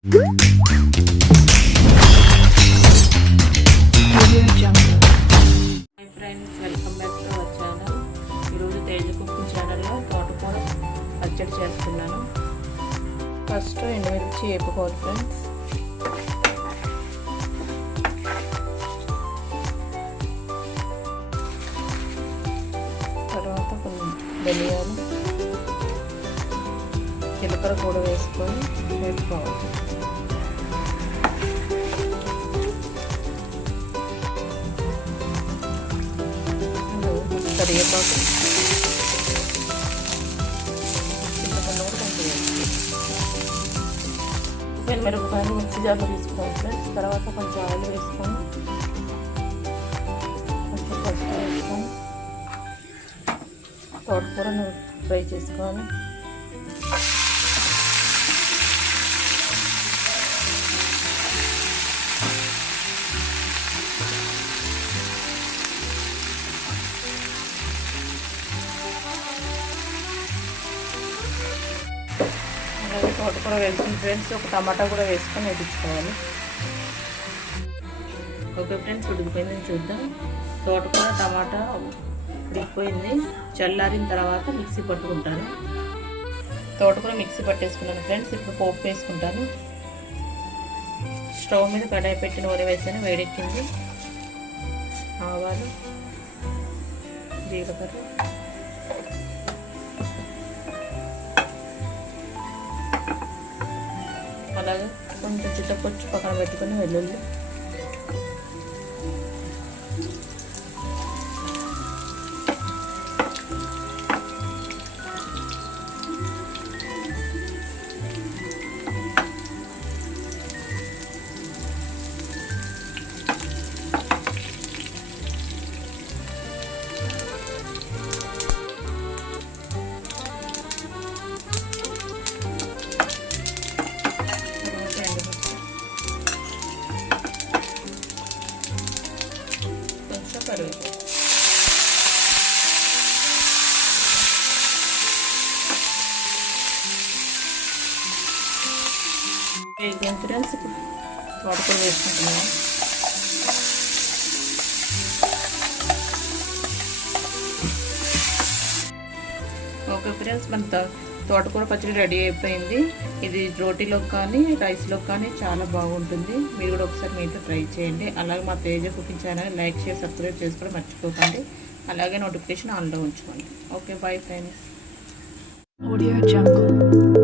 Friends, welcome back to our channel. ఈరోజు Teja cooking ఛానల్లో తోటకూర పచ్చడి చేస్తున్నాను. ఫస్ట్ ఎండుమిర్చి వేపుకోవాలి ఫ్రెండ్స్. తర్వాత కొన్ని ధనియాలు, జీలకర్ర కూడా వేసుకొని వేపుకోవాలి. కరివేపాకు, చింతపండు కూడా కొంచెం వేసుకోవాలి. మిరపకాయలు మిక్సీ జార్లో తీసుకోవాలి ఫ్రెండ్స్. తర్వాత కొంచెం ఆయిల్ వేసుకొని కొంచెం పసుపు వేసుకొని తోటకూరను ఫ్రై చేసుకోవాలి. అలాగే తోటకూర వేసుకుని ఫ్రెండ్స్ ఒక టమాటా కూడా వేసుకొని వేయించుకోవాలి. ఓకే ఫ్రెండ్స్, ఉడికిపోయిందని చూద్దాం. తోటకూర టమాటా ఉడికిపోయింది. చల్లారిన తర్వాత మిక్సీ పట్టుకుంటాను. తోటకూర మిక్సీ పట్టేసుకున్నాను ఫ్రెండ్స్. ఇప్పుడు పోపు వేసుకుంటాను. స్టవ్ మీద కడాయి పెట్టి నూనె వేసాను, వేడెక్కింది. ఆవాలు, జీలకర్ర, అలాగే కొంచెం చిత్తపొచ్చు పక్కన పెట్టుకుని వెల్లుల్లి, ఫ్రెండ్స్. ఇప్పుడు తోటకూర వేసుకుంటున్నాను. ఓకే ఫ్రెండ్స్, మన తోటకూర పచ్చడి రెడీ అయిపోయింది. ఇది రోటీలోకి కానీ రైస్లోకి కానీ చాలా బాగుంటుంది. మీరు కూడా ఒకసారి మీతో ట్రై చేయండి. అలాగే మా Teja cooking channel like share subscribe చేసుకోవడం మర్చిపోకండి. అలాగే నోటిఫికేషన్ ఆన్లో ఉంచుకోండి. Okay, bye friends. Audio Jungle.